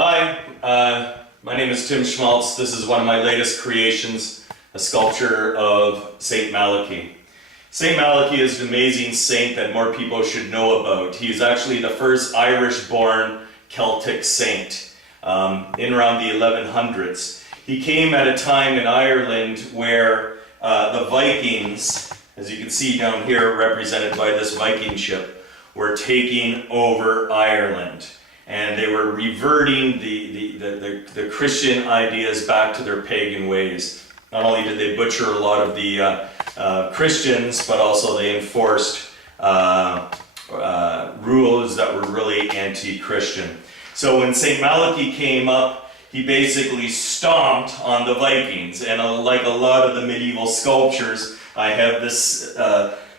Hi, my name is Tim Schmaltz. This is one of my latest creations, a sculpture of Saint Malachy. Saint Malachy is an amazing saint that more people should know about. He is actually the first Irish-born Celtic saint in around the 1100s. He came at a time in Ireland where the Vikings, as you can see down here represented by this Viking ship, were taking over Ireland. And they were reverting the Christian ideas back to their pagan ways. Not only did they butcher a lot of the Christians, but also they enforced rules that were really anti-Christian. So when St. Malachy came up, he basically stomped on the Vikings. And like a lot of the medieval sculptures, I have this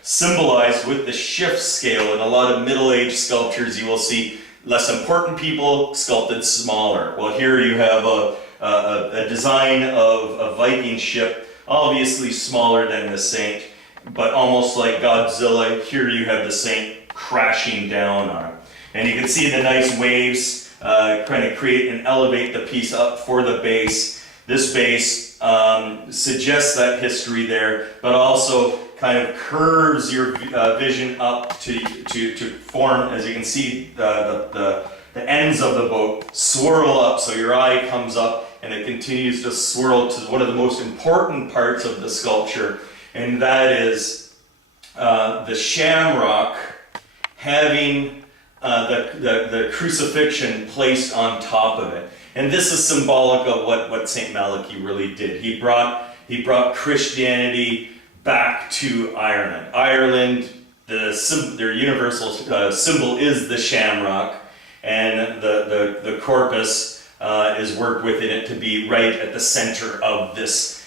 symbolized with the shift scale. In a lot of Middle-Age sculptures, you will see less important people sculpted smaller. Well, here you have a design of a Viking ship, obviously smaller than the saint, but almost like Godzilla. Here you have the saint crashing down on it. And you can see the nice waves kind of create and elevate the piece up for the base. This base suggests that history there, but also kind of curves your vision up to form, as you can see, the ends of the boat swirl up, so your eye comes up and it continues to swirl to one of the most important parts of the sculpture, and that is the shamrock having the crucifixion placed on top of it. And this is symbolic of what St. Malachy really did. He brought Christianity back to Ireland. Ireland, their universal symbol is the shamrock, and the corpus is worked within it to be right at the center of this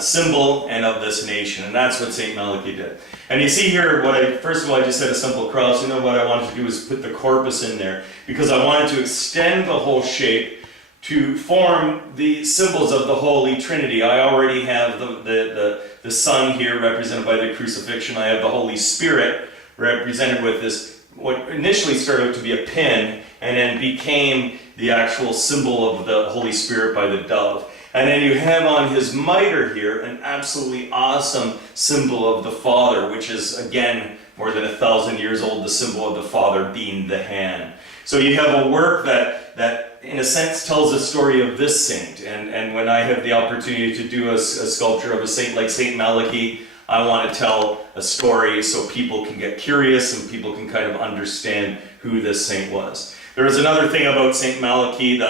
symbol and of this nation. And that's what St. Malachy did. And you see here, first of all, I just had a simple cross. You know what I wanted to do was put the corpus in there, because I wanted to extend the whole shape to form the symbols of the Holy Trinity. I already have the Son here represented by the crucifixion. I have the Holy Spirit represented with this, what initially started out to be a pin, and then became the actual symbol of the Holy Spirit by the dove. And then you have on his mitre here an absolutely awesome symbol of the Father, which is, again, more than 1,000 years old, the symbol of the Father being the hand. So you have a work that in a sense tells a story of this saint. And when I have the opportunity to do a sculpture of a saint like St. Malachy, I want to tell a story so people can get curious and people can kind of understand who this saint was. There is another thing about St. Malachy,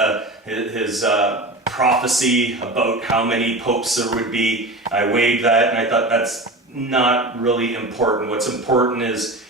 his prophecy about how many popes there would be. I weighed that and I thought that's not really important. What's important is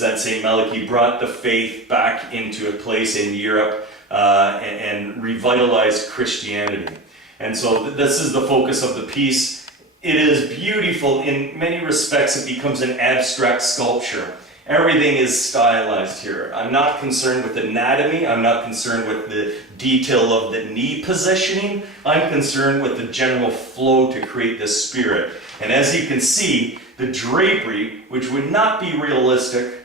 that St. Malachy brought the faith back into a place in Europe and revitalized Christianity. And so this is the focus of the piece. It is beautiful in many respects. It becomes an abstract sculpture. Everything is stylized here. I'm not concerned with anatomy. I'm not concerned with the detail of the knee positioning. I'm concerned with the general flow to create this spirit. And as you can see, the drapery, which would not be realistic,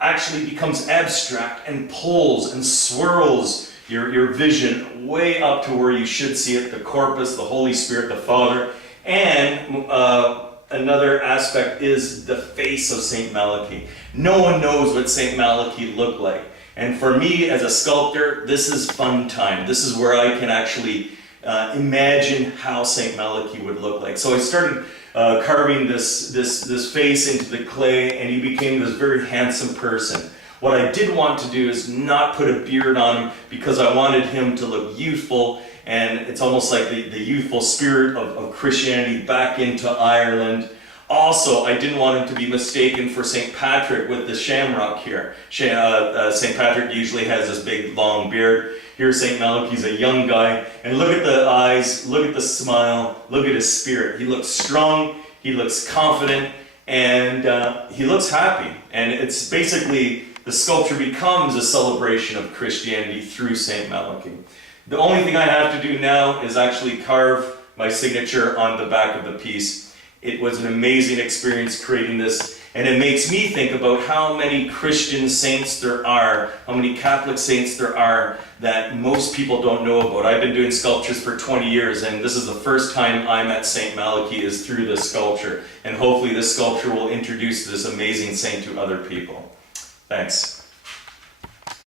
actually becomes abstract and pulls and swirls your vision way up to where you should see it, the corpus, the Holy Spirit, the Father. And another aspect is the face of St. Malachy. No one knows what St. Malachy looked like. And for me as a sculptor, this is fun time. This is where I can actually imagine how St. Malachy would look like. So I started carving this face into the clay, and he became this very handsome person. What I did want to do is not put a beard on him, because I wanted him to look youthful, and it's almost like the youthful spirit of Christianity back into Ireland. Also, I didn't want him to be mistaken for St. Patrick with the shamrock here. St. Patrick usually has this big long beard. Here St. Malachy's a young guy, and look at the eyes, look at the smile, look at his spirit. He looks strong, he looks confident, and he looks happy. And it's basically, the sculpture becomes a celebration of Christianity through St. Malachy. The only thing I have to do now is actually carve my signature on the back of the piece. It was an amazing experience creating this, And it makes me think about how many Christian saints there are, how many Catholic saints there are that most people don't know about. I've been doing sculptures for 20 years, and this is the first time I'm at St. Malachy is through this sculpture. And hopefully this sculpture will introduce this amazing saint to other people. Thanks.